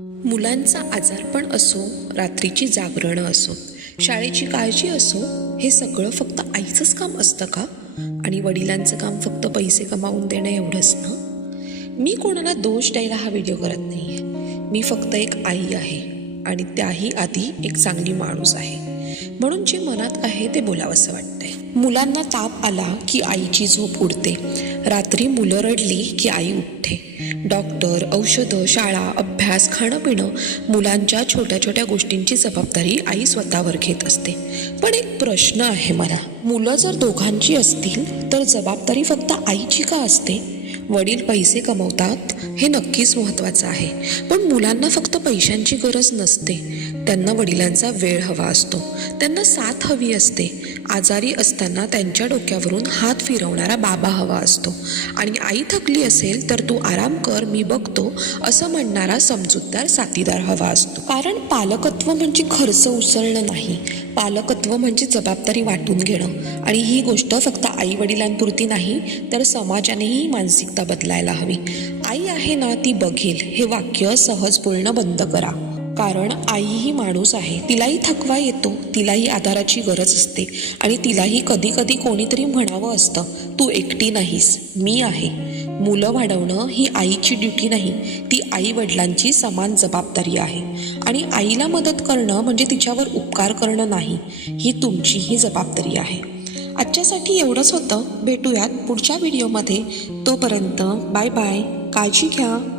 मुलांचा आजारपण असो, रात्रीची जागरणं असो, शाळेची काळजी असो, हे सगळं फक्त आईचंच काम असतं का? आणि वडिलांचं काम फक्त पैसे कमावून देणं एवढंच ना? मी कोणाला दोष द्यायला हा व्हिडिओ करत नाहीये. मी फक्त एक आई आहे आणि त्याही आधी एक चांगली माणूस आहे. म्हणून जे मनात आहे ते बोलावंसं वाटतंय. मुलांना ताप आला की आईची झोप उडते. रात्री मुलं रडली की आई उठते. डॉक्टर, औषधं, शाळा, अभ्यास, खाणं पिणं, मुलांच्या छोट्या छोट्या गोष्टींची जबाबदारी आई स्वतःवर घेत असते. पण एक प्रश्न आहे मला, मुलं जर दोघांची असतील तर जबाबदारी फक्त आईची का असते? वडील पैसे कमवतात हे नक्कीच महत्त्वाचं आहे, पण मुलांना फक्त पैशांची गरज नसते. त्यांना वडिलांचा वेळ हवा असतो, त्यांना साथ हवी असते. आजारी असताना त्यांच्या डोक्यावरून हात फिरवणारा बाबा हवा असतो आणि आई थकली असेल तर तू आराम कर, मी बघतो असं म्हणणारा समजूतदार साथीदार हवा असतो. कारण पालकत्व म्हणजे खर्च उचलणं नाही, पालकत्व म्हणजे जबाबदारी वाटून घेणं. आणि ही गोष्ट फक्त आई वडिलांपुरती नाही तर समाजानेही मानसिकता बदलायला हवी. आई आहे ना ती बघेल हे वाक्य सहज बोलणं बंद करा. कारण आई ही माणूस आहे, तिलाही थकवा येतो, तिलाही आधाराची गरज असते आणि तिलाही कधी कधी कोणीतरी म्हणावं असतं, तू एकटी नाहीस, मी आहे. मुलं वाढवणं ही आईची ड्युटी नाही, ती आई वडिलांची समान जबाबदारी आहे. आणि आईला मदत करणं म्हणजे तिच्यावर उपकार करणं नाही, ही तुमचीही जबाबदारी आहे. आजच्यासाठी एवढंच होतं. भेटूयात पुढच्या व्हिडिओमध्ये. तोपर्यंत बाय बाय, काळजी घ्या.